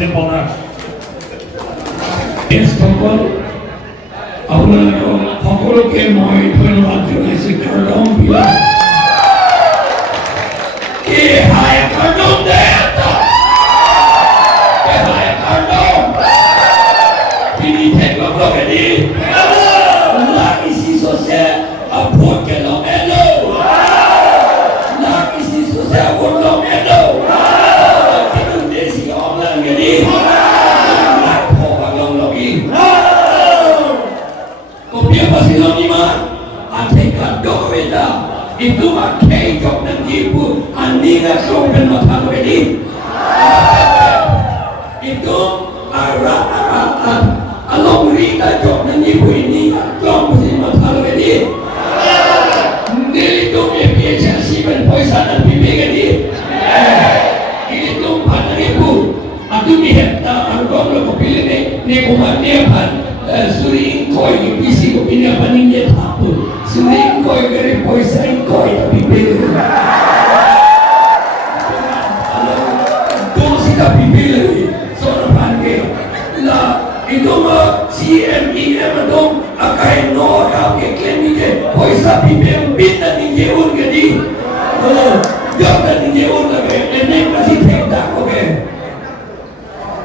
যে বলা সকল আপোনালোকক সকলোকে মই ধন্যবাদ জনাইছোঁ কাৰণ বিলাক itu makai job dan ibu aniga sopen matang wedi itu along rita job dan ibu ini job mesti matang wedi nili tu biasa siapa poisa dan bibi wedi ini tu pandang ibu aku miheta argom lo pilih ne kumatnya pan suri koi bisi ko pilih apa ni dia tahu suri koi dari poisa koi tapi pilih dong sih tapi pilih soal panggil lah itu mah CMEM dong akai no kau ke klaim ni poisa pilih bintang ni jauh jadi jauh dan jauh lagi ini masih tidak oke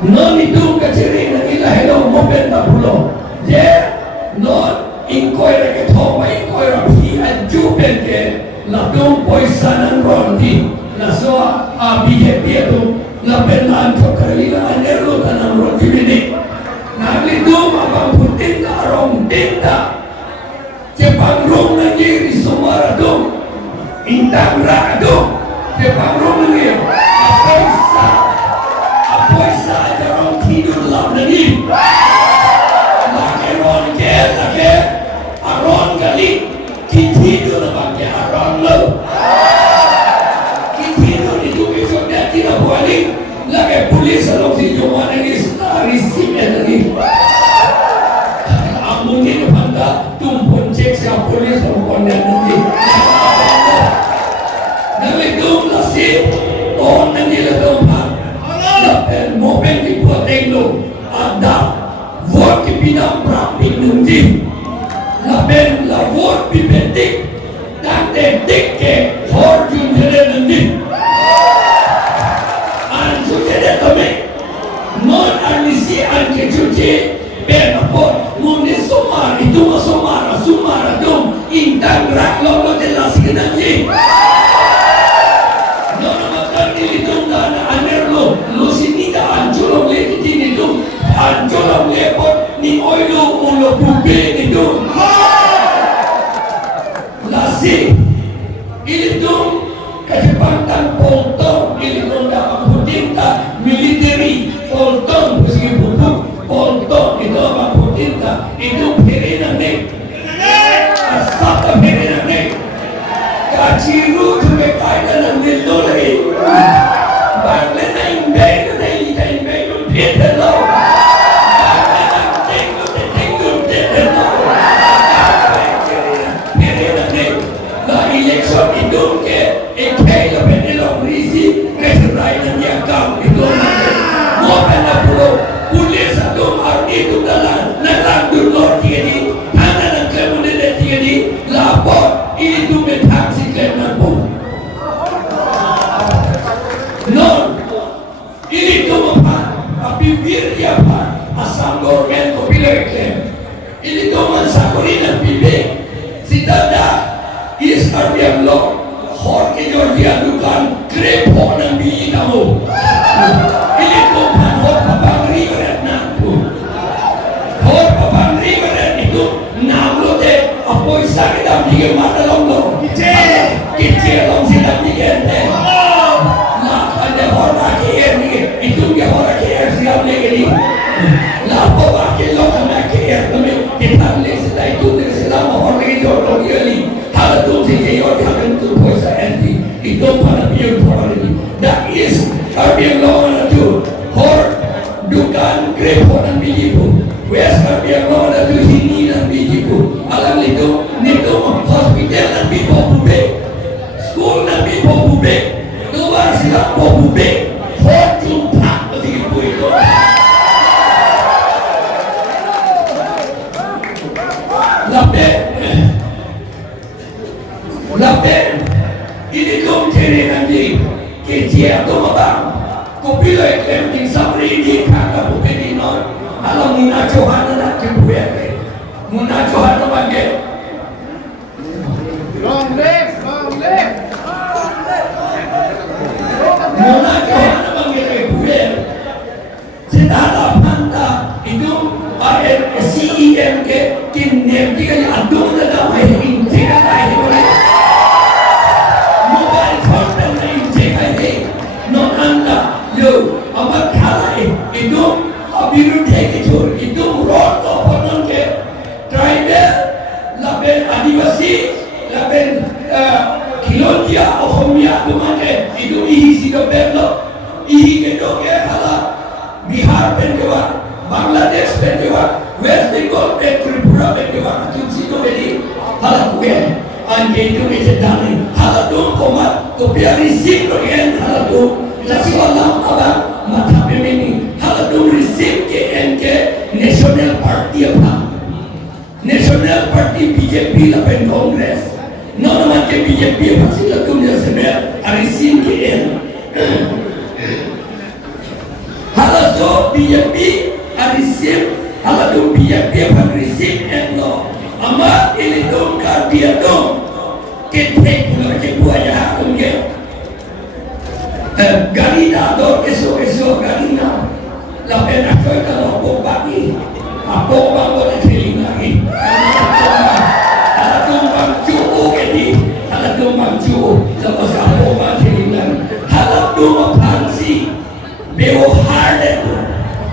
non itu kecil lagi lah hello mobil tak pulau je non ingkoi lagi thong mai ingkoi rapi ajuben ke la dong poisa nan rondi la so BJP itu la benan kali la anerlo nan rondi ini nali dong abang putin la rong tinda Jepang rong lagi di Sumatera dong intang rak dong Jepang rong lagi poisa ada orang tidur dalam lagi ron ke lagi aron kali tidur pakai aron lo tidur itu besok dia tidak boleh lagi polis kalau si Johan ini setari simnya lagi amun ini pada tumpun cek siapa polis orang dan nanti nanti tu nasi orang nanti lepas dan mobil di Pulau lo ada vote di bidang prapi nanti laben la vote di bentik dan bentik ke fortune hele nanti anju hele kami non anisi anke cuci ben apa muni somar itu sumara dong intang rak lo jelas kenangi anjuram lepot ni oilo ulo bube itu lasi itu kecepatan poltong itu dapat putinta military poltong meski bubuk poltong itu dapat putinta itu perinan nek asap perinan nek kaciru juga kaitan dengan itu lagi bangla naimbe itu lo election itu ke ikai la penelo risi keserai dan yakam itu mau pernah pulau polis itu arti itu dalam nalang dulu tiadi tanah dan kemudian tiadi lapor ini tu metaksi kemudian pun non ini tu apa tapi bir ya pak asam goreng kopi lagi ini tu mansakuri dan bibi si dada is arbiang lo hor ke Georgia dukan krep hor dan biji kamu ini bukan hor papang rigoret nantu hor papang rigoret itu namlo de apoy sa kita bigyan mata lo kicil long sila bigyan de na kanya hor akhir itu dia hor akhir siap lagi lapo akhir lo kami akhir kami kita lihat sila itu dari sila hor lagi jorong yali kalau tu sih orang akan tu poisa anti itu pada biar orang ini. That is biar lawan itu hor dukan grepo dan biji pun. Wes biar lawan itu sini dan biji pun. Alam itu hospital dan biji bube, school dan biji bube, luar silat bube, hor jumpa begitu itu. penting sabri di kata bukti non. Alam muna Johan na kibuya. Muna Johan na bangge. Long live! Long live! Muna Johan na bangge kibuya. Sinala panta itu CEM ke kinem tiga yang adung na daw ay hindi na tayo. Mobile phone na hindi kayo. Non anda yo amat kalay itu biru take itu road opening ke tribal laben adivasi laben kilonja ohomia dumake itu ihi sido bello ihi ke doke hala Bihar pendewa Bangladesh pendewa West Bengal Tripura pendewa itu sido bedi hala kuwe anje itu kesedani hala dum komat to biari sikro gen hala dum Rasulullah abang mata pemini hala dum receive ke NK National Party apa National Party BJP lapen Congress non naman ke BJP apa sila dum ya sebenarnya receive ke N hala so BJP receive hala dum BJP apa receive N lo ama ini dum kardia dum ke take pula ke buaya hakum ke Galina do eso Galina la pena fue kalau bagi apa boleh terima lagi ada tumbang cuu ini ada tumbang cuu lepas apa boleh terima ada tumbang pansi bewo harden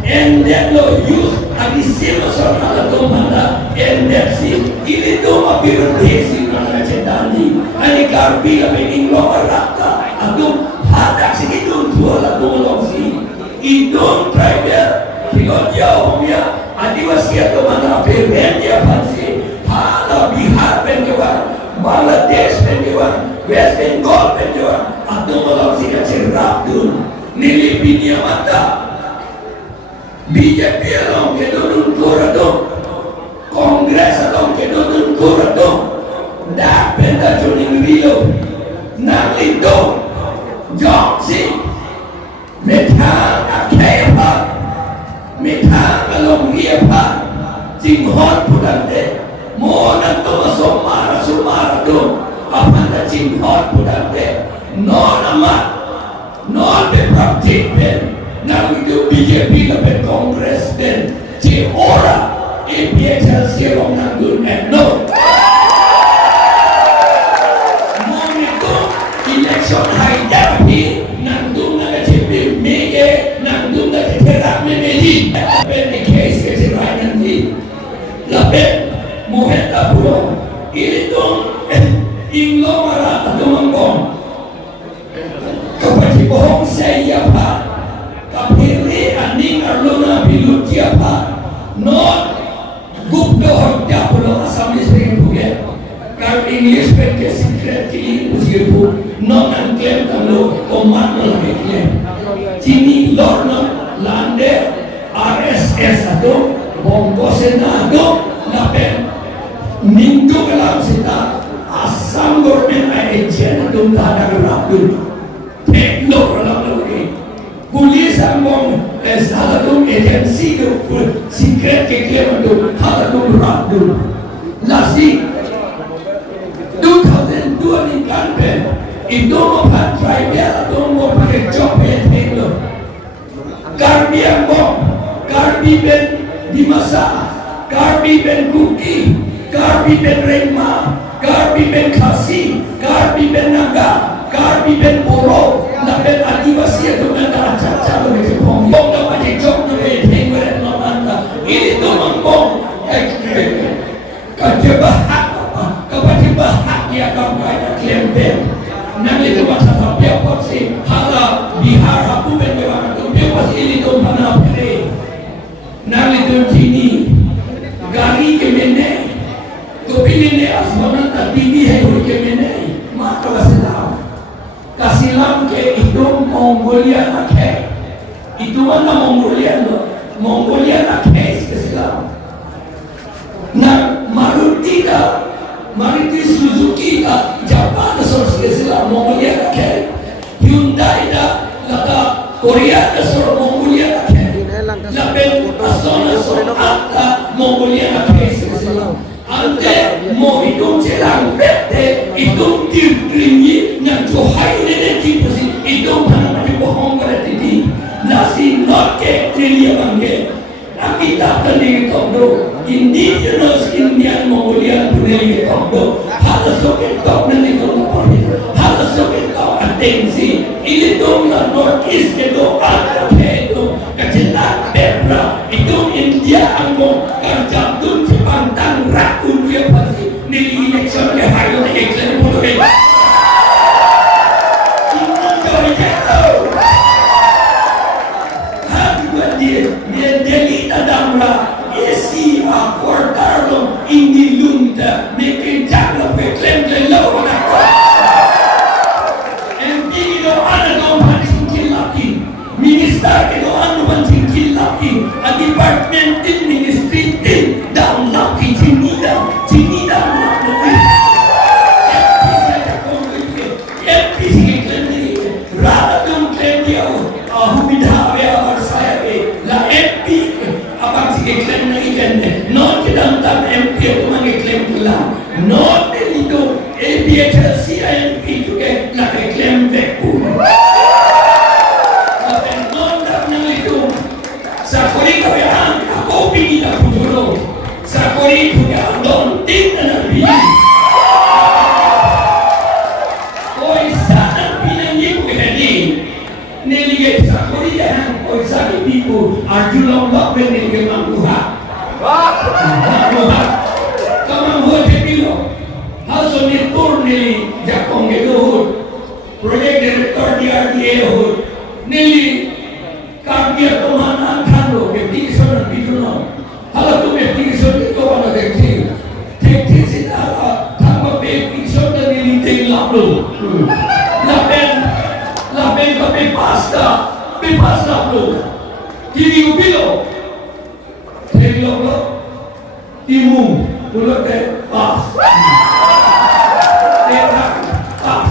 and then lo use adi sila so ada tumbang and then si ini tumbang biru desi mana cetani ani karbi la bening lo rata adum ada segitu dua la tolong si Indon tribal kilonja omia adivasi atau mana peren dia pansi hala Bihar pendewa Bangladesh pendewa West Bengal pendewa atau malam si kecil Rabdun nilipinia mata BJP along kedonun kuradong Kongres along kedonun kuradong dak penda tuning rio nalindong Johnson Metang akhepa Metang along riepa Jinghon pudante Mona toma sumara dong Apanda jinghon pudante Non amat Non bepraktik ben Nang itu BJP lepen Kongres ben Ci ora EPHL sirong nanggun no Mon itu election hijaki nanggung na kecil mege nanggung na keterak memeli lapen case kecil nanti lapen muheta pulau ini tuh inglo marah atau mengkong kepada bohong saya pak kapiri aning arlona bilut siapa not gupdo hokya pulau asam lisbeng bukan kalau English pakai secret kini usiapu non angklem kalau komat lagi klem sini lorna lande RSS atau bongko senado lapen minggu kelam sita asam government agen atau ada rapun tekno kelam lagi polis ambong salah agensi itu secret keklem atau ada rapun nasi 2002 ni campaign itu mau pakai tribal atau mau pakai job itu Karbi ambong Karbi ben dimasa Karbi ben kuki Karbi ben rema Karbi ben kasi Karbi ben naga Karbi ben boro na ben adivasi atau negara caca lo ke pong bong na pakai job tu itu no anda ini tu mambong kajebahat kapatid bahak ya kamu kaya klempel nang itu masa tapi apa sih hala Bihar aku pendewa itu dia pas ini tuh mana pere nang itu sini gari ke mene to pinine asmanan tadi di hai ke mene maka kasilam ke itu Mongolia nakhe itu mana Mongolia nakhe kasilam na Maruti Suzuki ka Japan source ke sila Mongolia ka Hyundai da laka Korea na sor Mongolia na kaya. Lapen asona sor ata Mongolia na kaya sila. Ante mo itong silang bete, itong tirklingi na Johay na kipusi, itong panamati pohong karatiti. Nasi noke nilia bangge. Nakita ka ni Tokdo, indigenous Indian Mongolian Puneli Tokdo, halasok ito na nito na pamit, halasok ito at tensi, ilitong na Northeast ito at kapedo, kacilang Debra, itong India ang mong karjab dun si Pantang Rakun niya pati, nilileksyon niya hayo na eklan mo rin. Hindi ko ito! Delita damra esi a portarlo indi lunta mekin jakla pe klemle lawa na ko MP do ana do panising kilaki minister ke do anu panising kilaki a department in ministry in down laki tinida laki MP sige klemle rada dum klemle humidave abar saya la MP abang sige klaim na ikan non kedantang MP itu mengeklaim pula non itu ABHLC MP juga nak klaim veku tapi non tak nang itu sakori kau yang aku pilih tak putolo sakori tu yang don tin na pilih oi sana pilih ni bukan ni nelige sakori yang oi sakori pipu arjulong lok nelige mangkuha mangkuha kamangkuha tepilo haso nitur nili jakong gedohut proyek direktor di RDA hut nili kardia kemanan kando kepti sonan bituno hala tu kepti sonan itu wana kepti sitara tamba kepti sonan nili tenglaplu lapen kape pasta bro kiri ubilo tenglaplu timu mulut pas terak pas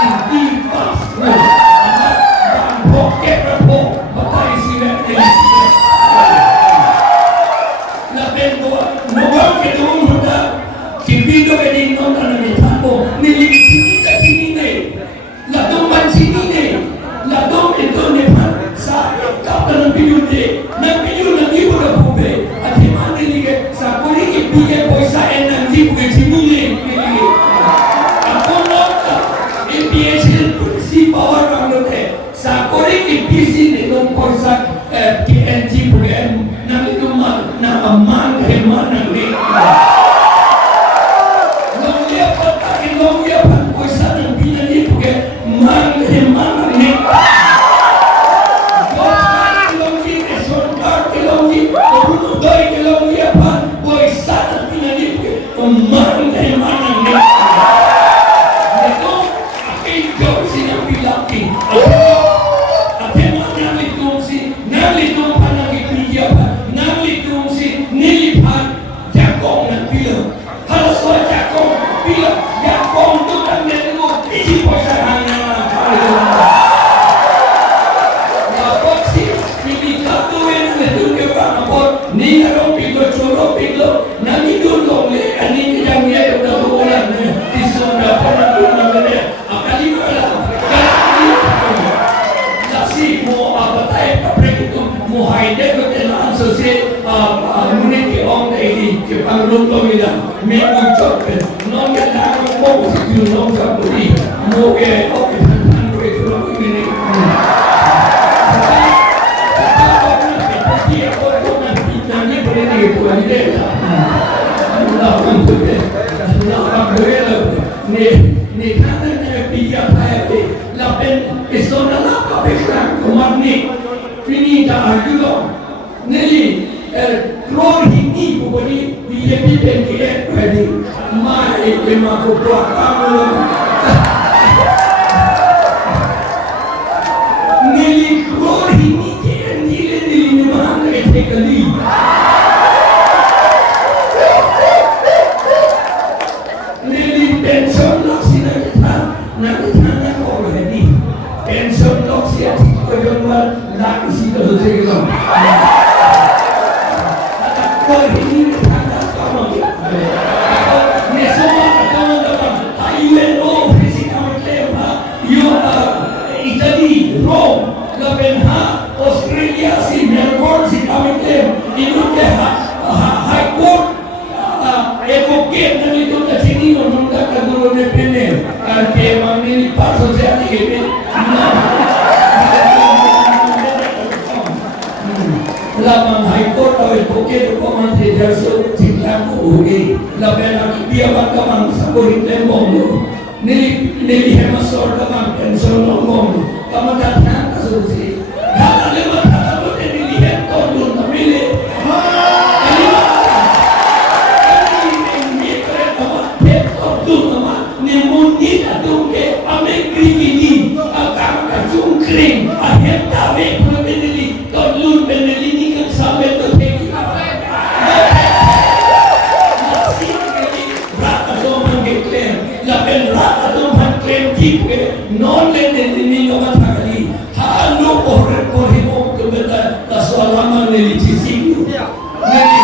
inti pas dan poket repok batai siret lapen doa nobang kedung huda kibido eding nonton na mitambo niligi sini ne ladong man sini ne ladong ito ne pan sa kapal ng pinyude ng pinyu ng ibo na pube at himan nilige sa kuling ibigay po sa enang ibo kay sinuli nilige ako nota impiyesil si bawar ang lote sa kuling ipisin itong po sa KNG po ng ituman na amang himan ng liga Long-yapan po sa nang pinali po kaya mang-himang ni Long-yapan Quezon Long-yapan Doy ke long-yapan po sa nang pinali po kaya mang-himang ni ito aking Diyos ang pilaki at himang nalitong si nalitong panangipilyapan nalitong si nilipan jakong ng pilang halos wa jakong pilang jakong tu kan nilgo isi posa hanya lapot si ini katuin letu ke pangapot ni arong piglo choro piglo nani dulong le ani yang dia udah bulan di sunda panang le akali wala nasi mo abatay kapre itu mo haide ko tenan so se mune ke ong dai ke panglong ida me ucap non ke ta ko si non sa puri mo ke o ke tan ko itu ini dia ko na pitani boleh ni ko ide Allah kan tu Allah kan ni kana na piya pae lapen isona la ka bekran kumarni finita argulo neli klor hindi ko bani BJP bendiye pwede mai ke mako kamu neli klor hindi ke nili ni mahang ete kali neli pension lock sina kita na ko bani pension lock siya Ben Australia si Melbourne si kami claim itu ke High Court advocate na nito na sinino nung kaguro ni Pene kaya mamili pa so siya ni lamang High Court o advocate ko man si Jerso siklang ko ugi laban ang ibiyaman ka man sa kuritem mo nilihemasor ka man pensyon mo kamatatan ka susi halalimat halabot nilihem ko doon namili Nimungi atungke ame krikini akam kacung kring ahem tabe probeneli tolun beneli ni kan sabe to teki rata do mangi klem la ben rata do man klem tipe non le ni no matakali halu por himo to beta la solama neli cisiku neli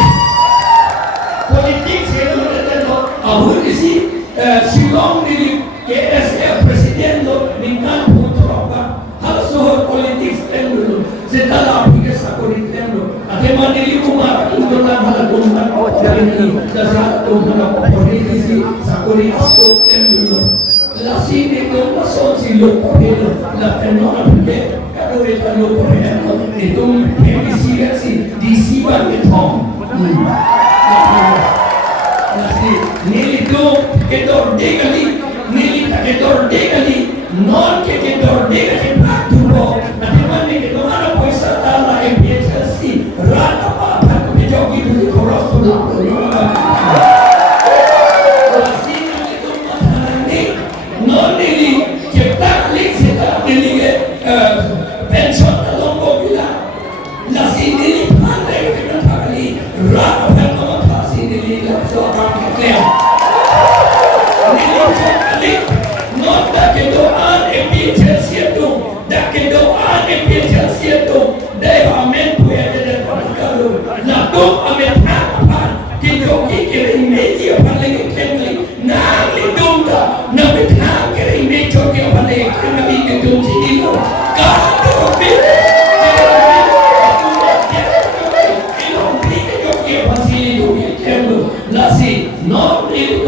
politik sedo teto abu isi Silong di KSF Presiden lo minta putra apa hal soal politik dulu setelah pikir sakuri dulu ada mana di rumah itu lah hal kumpulan dari ini dasar kumpulan politisi sakuri asok dulu lasi itu masuk siluk dulu lah penora pikir kalau itu lo itu PBC si DC banget home nili do kedor degali nili ta kedor degali non ke kedor degali paturo ati mani ke domana poisa tala MPSC rata pa pa ke jogi du koros to sini itu matani non nili ke takli seta nili pension talongo bila la sini pandai ke takli rata pa ma sini la so non da che doan e pinche siento da che doan e pinche siento deve amen puede del pascalo la do amen apa che giochi che in medio parle che kemli na li donda na betha che in medio che parle che na vi che donji ilo ka to be non il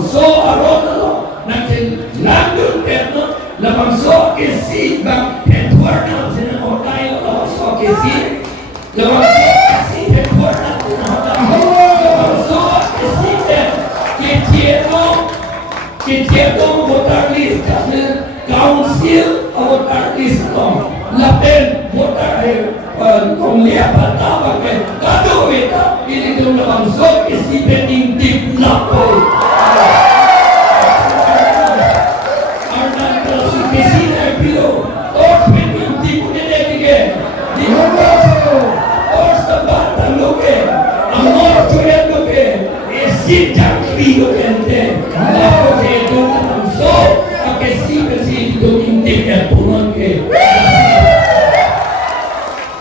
so arotalo natin landun perno labang so ke si bang petwarna sina otayo labang so ke si labang so ke si petwarna sina otayo labang so ke si ke tieto votar list kasne council votar list tom lapen votar kung liya pataba ke kado ita ini dum labang so ke si peting tip lapo Sejak video ente, lalu itu so pakai si itu intip ya turun ke.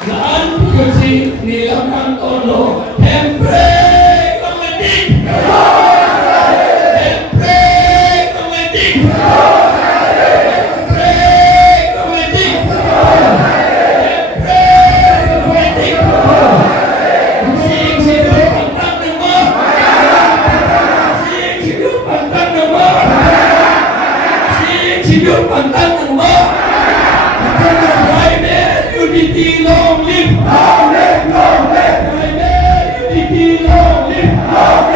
Lahan kursi nilakan tolo, hempre komedik, hempre komedik, hempre komedik, hempre komedik. Hidup pantang mo. Private unity long live. Long live, long live. Private unity long live. Long live.